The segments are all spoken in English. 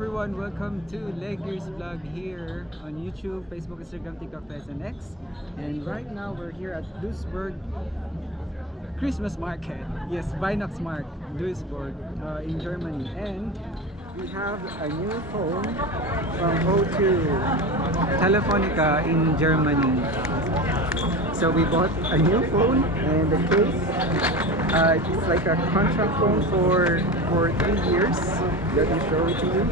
everyone, welcome to LEGEARS vlog here on YouTube, Facebook, Instagram, TikTok, and X. And right now we're here at Duisburg Christmas market. Yes, Weihnachtsmarkt, Duisburg in Germany. And we have a new phone from O2 Telefonica in Germany. So we bought a new phone, and the case it's like a contract phone for 3 years. Let me show it to you.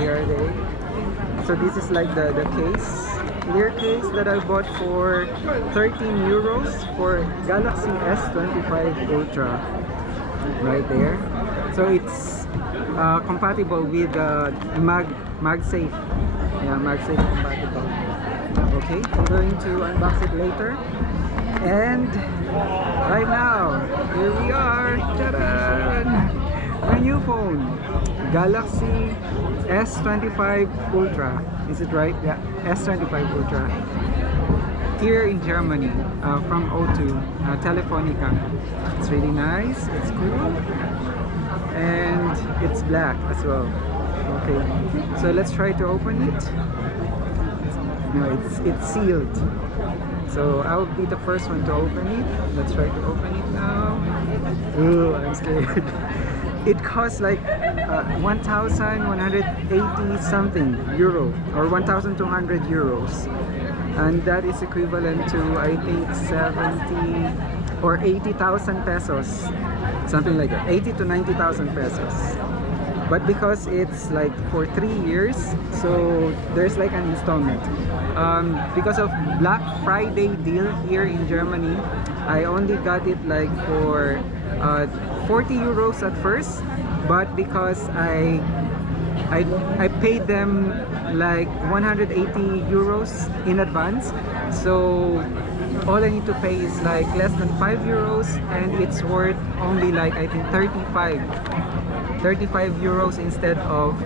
Here are they. So this is like the case, clear case that I bought for 13 euros for Galaxy S25 Ultra. Right there. So it's compatible with MagSafe. Yeah, MagSafe compatible. Okay, I'm going to unbox it later. And right now, here we are. Ta-da! My new phone, Galaxy S25 Ultra. Is it right? Yeah, S25 Ultra. Here in Germany, from O2 Telefonica. It's really nice. It's cool, and it's black as well. Okay, so let's try to open it. No, it's sealed. So I'll be the first one to open it. Let's try to open it now. Ooh, I'm scared. It costs like 1,180 something euro or 1,200 euros, and that is equivalent to I think 70 or 80,000 pesos, something like that, 80 to 90,000 pesos. But because it's like for 3 years, so there's like an installment. Because of Black Friday deal here in Germany, I only got it like for 40 euros at first, but because I paid them like 180 euros in advance, so all I need to pay is like less than 5 euros, and it's worth only like I think 35 euros instead of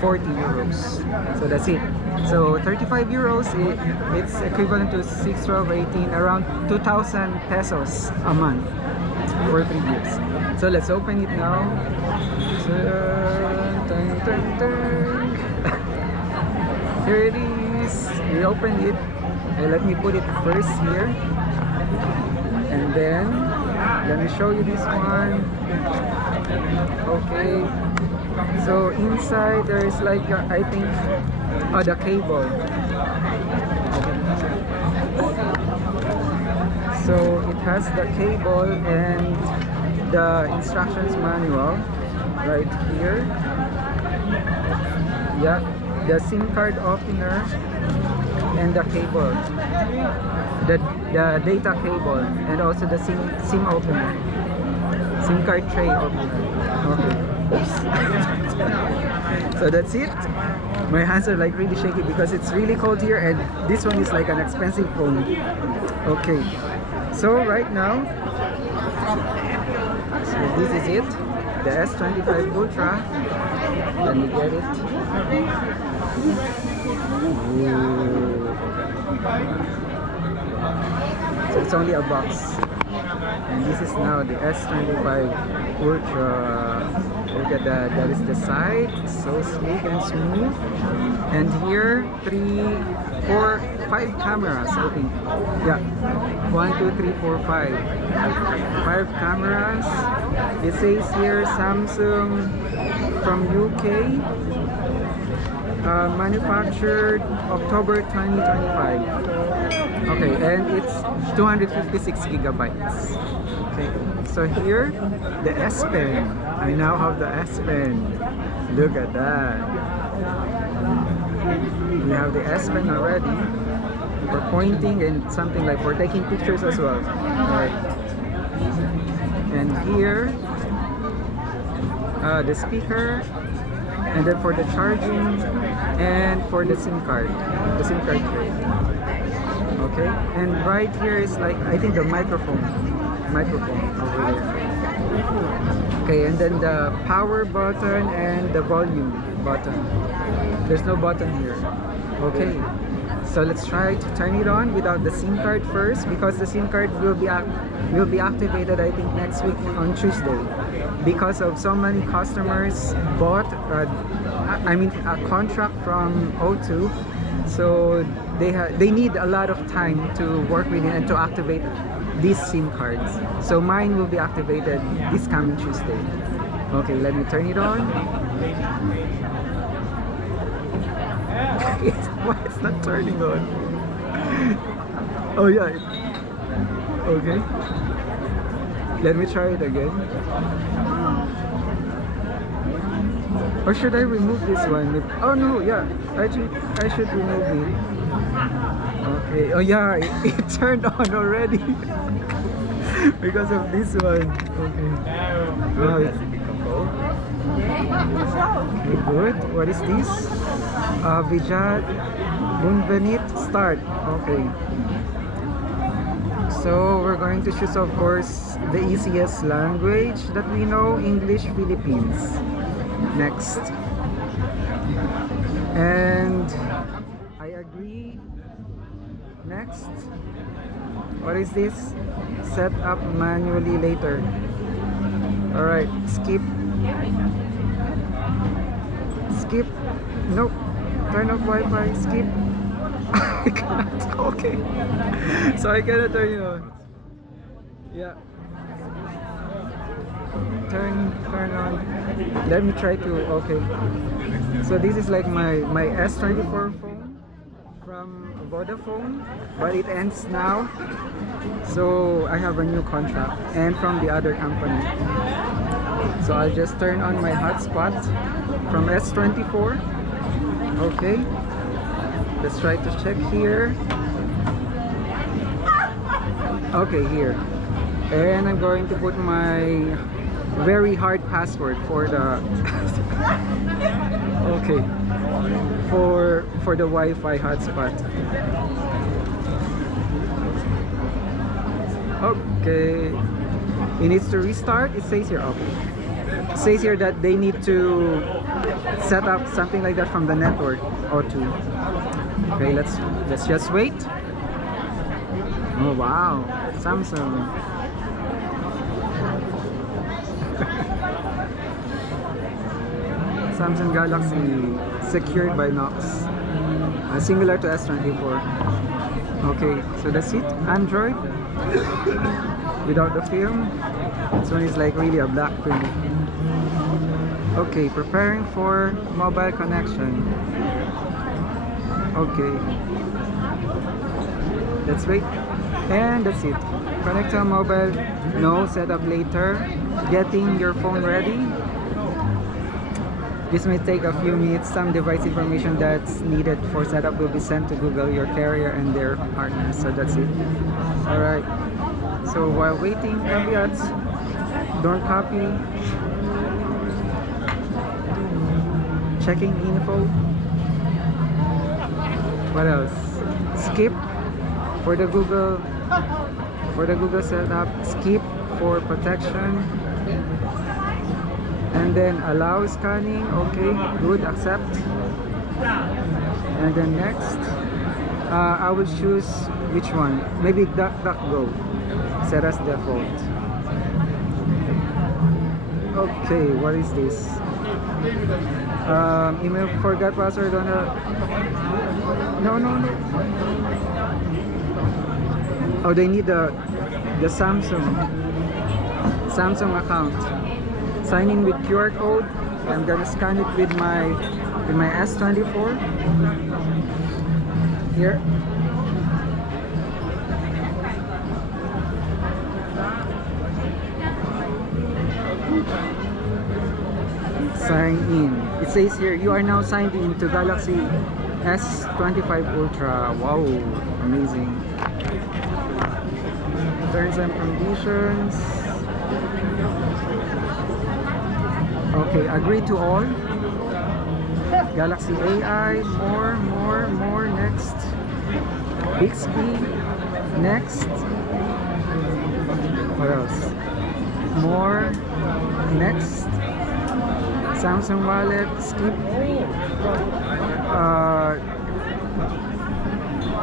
40 euros. So that's it. So 35 euros, it's equivalent to 6, 12, 18, around 2,000 pesos a month for 3 years. So let's open it now. Dun, dun, dun. Here it is. We open it, and let me put it first here, and then let me show you this one. Okay, so inside there is like I think the cable. So it has the cable and the instructions manual right here. Yeah, the SIM card opener and the cable, the data cable, and also the SIM opener, SIM card tray opener. Okay. Oops. So that's it. My hands are like really shaky because it's really cold here, and this one is like an expensive phone. Okay, so right now, so this is it, the S25 Ultra. Let me get it. Ooh. So it's only a box, and this is now the S25 Ultra. Look at that, that is the side, so sleek and smooth. And here, 3, 4, 5 cameras, I think. Yeah, 1, 2, 3, 4, 5. 5 cameras. It says here Samsung from UK, manufactured October 2025. Okay, and it's 256 gigabytes. Okay, so here, the S Pen. I now have the S Pen. Look at that. We have the S Pen already for pointing and something like for taking pictures as well. Alright. And here, the speaker, and then for the charging, and for the SIM card tray. Okay, and right here is like I think the microphone over there. Okay, and then the power button and the volume button. There's no button here. Okay, So let's try to turn it on without the SIM card first, because the SIM card will be activated I think next week on Tuesday, because of so many customers bought a contract from O2, so they need a lot of time to work with it and to activate these SIM cards. So mine will be activated this coming Tuesday. Okay, let me turn it on. Why it's not turning on? Oh yeah. Okay. Let me try it again. Or should I remove this one? Oh no, yeah. I should remove it. Okay. Oh yeah, it turned on already. Because of this one. Okay. Now it's okay, good. What is this? Vijat Bunvenit start. Okay. So we're going to choose, of course, the easiest language that we know, English, Philippines. Next. And I agree. Next. What is this? Set up manually later. Alright, skip. Skip. Nope. Turn off Wi-Fi. Skip. I cannot. Okay. So I cannot turn it on. Yeah. Turn on. Let me try to. Okay. So this is like my S24 phone from Vodafone, but it ends now. So I have a new contract, and from the other company. So I'll just turn on my hotspot from S24. Okay. Let's try to check here. Okay, here. And I'm going to put my very hard password for the okay, for the Wi-Fi hotspot. Okay, it needs to restart. It says here. Okay, it says here that they need to set up something like that from the network O2. Okay, let's just wait. Oh wow, Samsung. Samsung Galaxy secured by Knox, similar to S24. Okay, so that's it. Android without the film. This one is like really a black film. Okay, preparing for mobile connection. Okay, let's wait. And that's it. Connect to a mobile. No, set up later. Getting your phone ready. This may take a few minutes. Some device information that's needed for setup will be sent to Google, your carrier, and their partners. So that's it. Alright. So while waiting, caveats. Don't copy. Checking info. What else? Skip for the Google setup. Skip for protection. And then allow scanning. Okay, good, accept. And then next, I will choose which one. Maybe DuckDuckGo. Set as default. Okay, what is this? Email, forgot password on the. No. Oh, they need the Samsung account. Sign in with QR code. I'm gonna scan it with my S24 here. Sign in. It says here you are now signed in to Galaxy S25 Ultra. Wow, amazing. Terms and conditions. Okay, agree to all. Galaxy AI, more, next. Bixby, next. What else? More, next. Samsung Wallet, skip.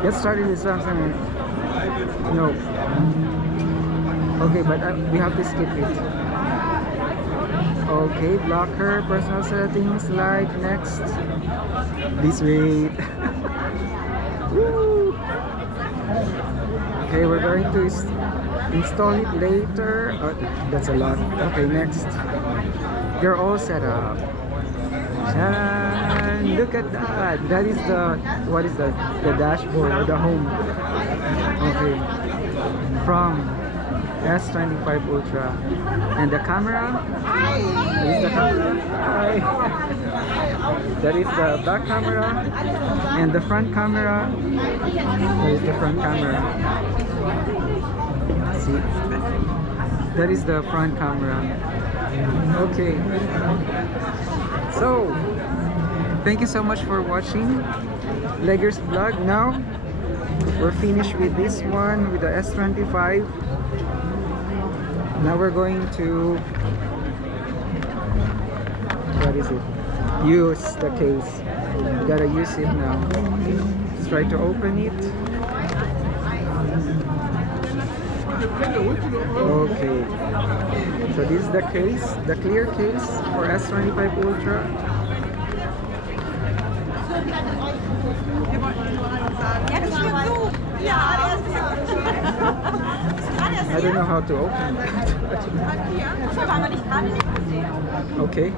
Get started with Samsung. No. Okay, but we have to skip it. Okay, blocker, personal settings, light, next. Please wait. Woo. Okay, we're going to install it later. Oh, that's a lot. Okay, next. You're all set up. And look at that. That is the, what is that? The dashboard or the home. Okay. From S25 Ultra. And the camera. That is the camera. Hi. That is the back camera. And the front camera. That is the front camera. See? That is the front camera. Okay. So, thank you so much for watching LEGEARS vlog. Now, we're finished with this one with the S25. Now we're going to, what is it? Use the case. We gotta use it now. Let's try to open it. Okay. So this is the case, the clear case for S25 Ultra. I don't know how to open it. Okay.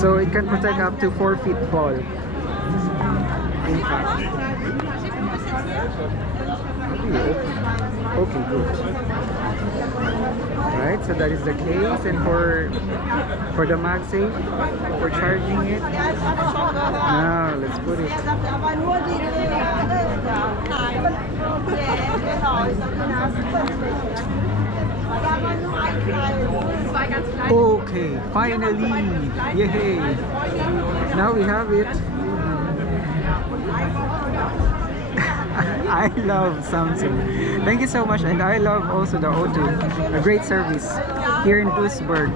So it can protect up to 4 feet fall. Impact. Okay, good. Alright, so that is the case, and for the MagSafe, for charging it. Now let's put it. Okay, finally! Yay! Now we have it. I love Samsung. Thank you so much, and I love also the O2. A great service here in Duisburg.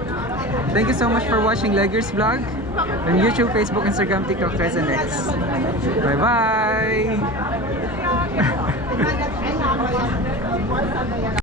Thank you so much for watching LEGEARS vlog on YouTube, Facebook, Instagram, TikTok, Threads, and X. Bye bye.